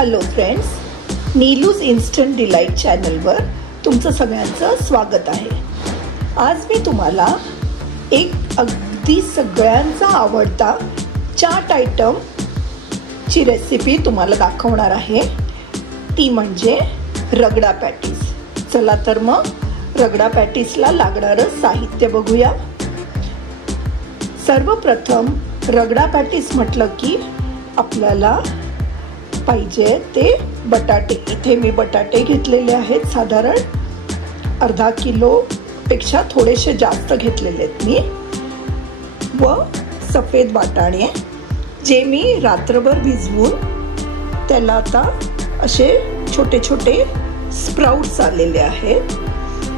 Hello friends, नीलूज instant delight चॅनलवर तुमचं सगळ्यांचं स्वागत आहे। आज मी तुम्हाला एक अगदी सगळ्यांचा आवडता चाट आयटम ची रेसिपी तुम्हाला दाखवणार आहे। ती म्हणजे रगडा पॅटीस। चला तर मग रगडा पॅटीसला लागणारं साहित्य बघूया। सर्वप्रथम रगडा पॅटीस म्हटलं की आपल्याला पाहिजे ते बटाटे। इथे मी बटाटे घेतलेले आहेत, साधारण अर्धा किलो पेक्षा थोडेसे जास्त घेतलेले आहेत मी। व सफेद वाटाणे जे मी रात्रभर भिजवून त्याला आता असे छोटे छोटे स्प्राउट्स आलेले आहेत।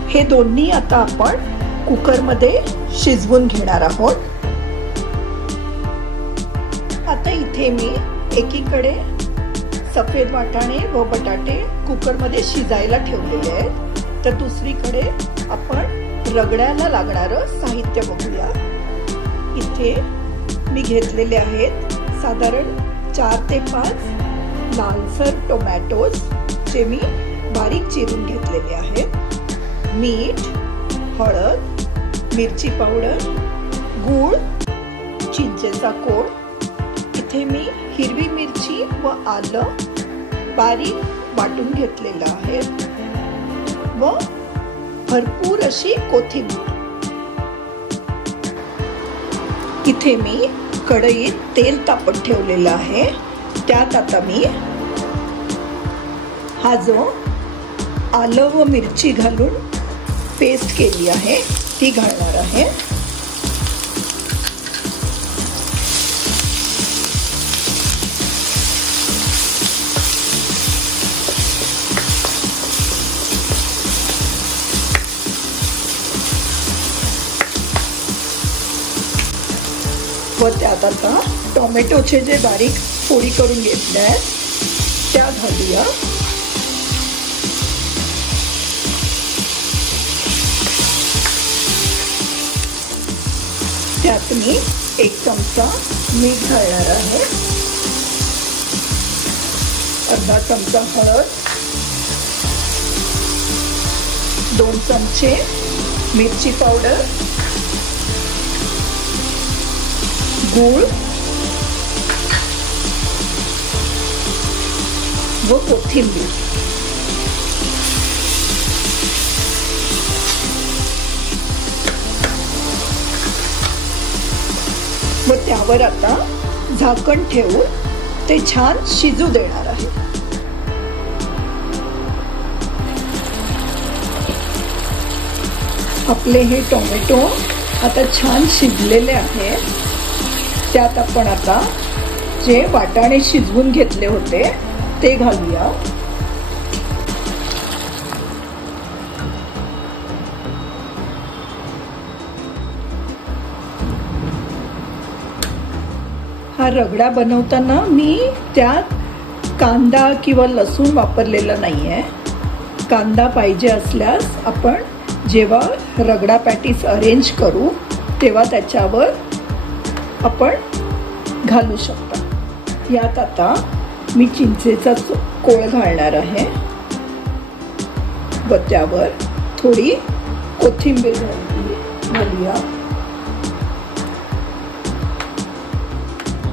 हे दोन्ही आता आपण कुकरमध्ये शिजवून घेणार आहोत। आता इथे मी एकीकडे सफेद वाटाणे व बटाटे कुकरमध्ये शिजायला ठेवलेले आहेत, तर दुसरीकडे आपण रगड्याला लागणारं साहित्य बघूया। इथे मी घेतलेले आहेत साधारण 4 ते 5 लालसर टोमॅटोज जे मी बारीक चिरून घेतलेले आहेत। मीठ, हळद, मिरची पावडर, गूळ, चिंचेचा कोळ। इथे मी हिरवी मिरची व आलं बारीक वाटून घेतलेलं आहे व भरपूर अशी कोथिंबीर। इथे मी कढईत तेल तापत ठेवलेलं आहे। त्यात आता मी हा जो आलं व मिरची घालून पेस्ट केली आहे ती घालणार आहे। व त्यात आता टोमॅटोचे जे बारीक फोडी करून घेतले आहेत त्या घालूया। त्यात मी 1 चमचा मीठ घालणार आहे, अर्धा चमचा हळद, 2 चमचे मिरची पावडर, गूळ व कोथिंबीर। व त्यावर आता झाकण ठेवून ते छान शिजू देणार आहे। आपले हे टोमॅटो आता छान शिजलेले आहेत। त्यात आपण आता जे वाटाणे शिजवून घेतले होते ते घालूया। हा रगडा बनवताना मी त्यात कांदा किंवा लसूण वापरलेला नाहीये। कांदा पाहिजे असल्यास आपण जेव्हा रगडा पॅटीस अरेंज करू तेव्हा त्याच्यावर आपण घालू शकता। यात आता मी चिंचेचा कोळ घालणार आहे व त्यावर थोडी कोथिंबीर घालूया।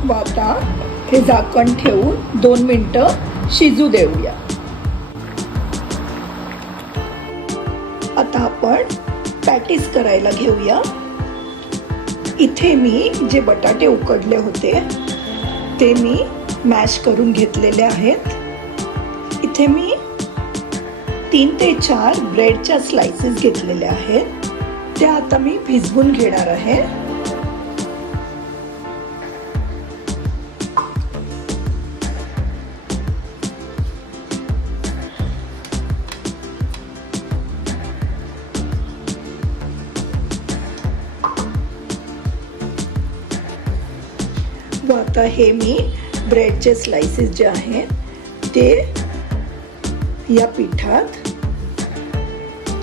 व आता हे झाकण ठेवून 2 मिनिटं शिजू देऊया। आता आपण पॅटीस करायला घेऊया। इथे मी जे बटाटे उकडले होते ते मी मॅश करून घेतलेले आहेत। इथे मी 3 ते 4 ब्रेडच्या स्लाइसेस घेतलेल्या आहेत, त्या आता मी भिजवून घेणार आहे। व आता हे मी ब्रेडचे स्लाइसेस जे आहेत ते या पिठात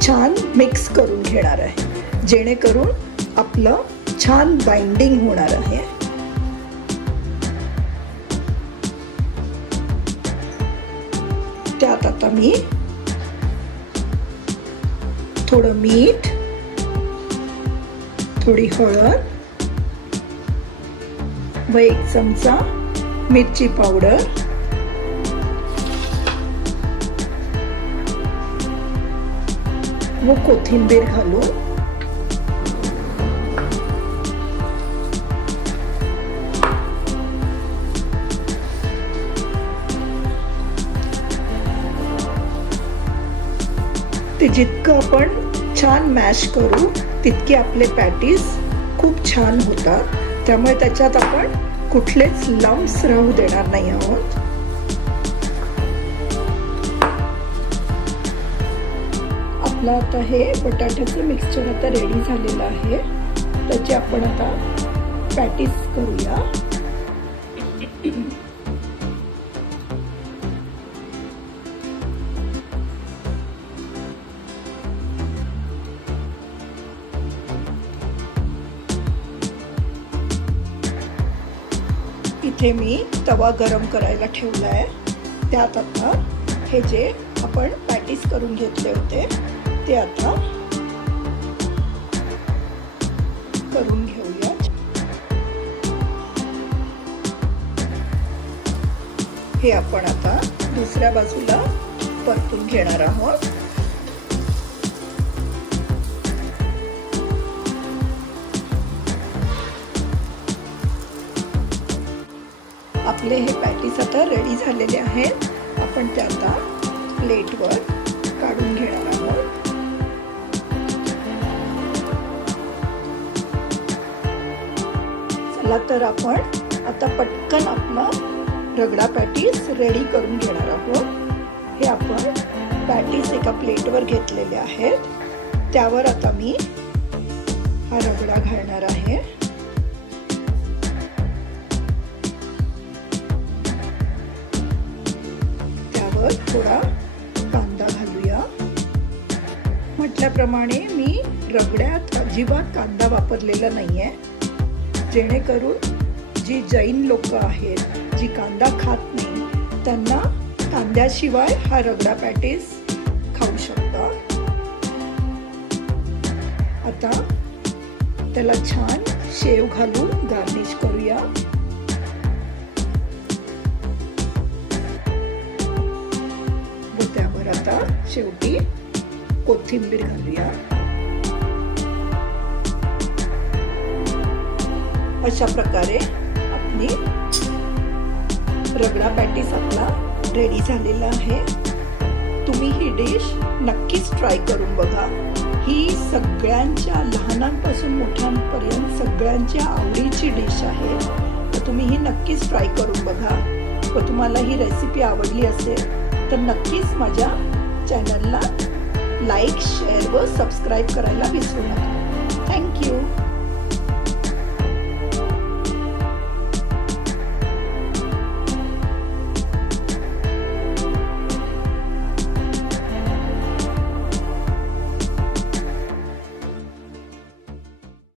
छान मिक्स करून घेणार आहे, जेणेकरून आपलं छान बाइंडिंग होणार आहे। मी थोडं मीठ, थोडी हळद व 1 चमचा मिरची पावडर व कोथिंबीर घालून ते जितकं आपण छान मॅश करू तितके आपले पॅटीस खूप छान होतात. त्यामुळे त्याच्यात आपण कुठलेच लम्प्स राहू देणार नाही आहोत. आपलं आता हे बटाट्याचं मिक्सचर आता रेडी झालेलं आहे. त्याचे आपण आता पॅटीस करूया. इथे मी तवा गरम करायला ठेवला आहे. त्यात आता हे जे आपण पॅटीस करून घेतले होते ते आता करून घेऊया. हे आपण आता दुसऱ्या बाजूला परतून घेणार आहोत. आपले हे पॅटीस आता रेडी झालेले आहेत. आपण ते आता प्लेटवर काढून घेणार आहोत. चला तर आपण आता पटकन आपला रगडा पॅटीस रेडी करून घेणार आहोत. हे आपण पॅटीस एका प्लेटवर घेतलेले आहेत. त्यावर आता मी हा रगडा घालणार आहे. थोडा कांदा घालूया. म्हटल्याप्रमाणे मी रगड्यात अजिबात कांदा वापरलेला नाहीये, जेणेकरून जी जैन लोक आहेत, जी कांदा खात नाही, त्यांना कांद्याशिवाय हा रगडा पॅटीस खाऊ शकतात. आता त्याला छान शेव घालून गार्निश करूया. त्यावर आता शेवटी कोथिंबीर घालूया. अशा प्रकारे आपली रगडा पॅटीस आपला रेडी झालेला आहे. तुम्ही ही डिश नक्कीच ट्राय करून बघा. ही सगळ्यांच्या, लहानांपासून मोठ्यांपर्यंत सगळ्यांच्या आवडीची डिश आहे. तर तुम्ही ही नक्कीच ट्राय करून बघा. व तुम्हाला ही रेसिपी आवडली असेल तर नक्कीच माझ्या चॅनलला लाईक, शेअर व सबस्क्राईब करायला विसरू नका. थँक्यू.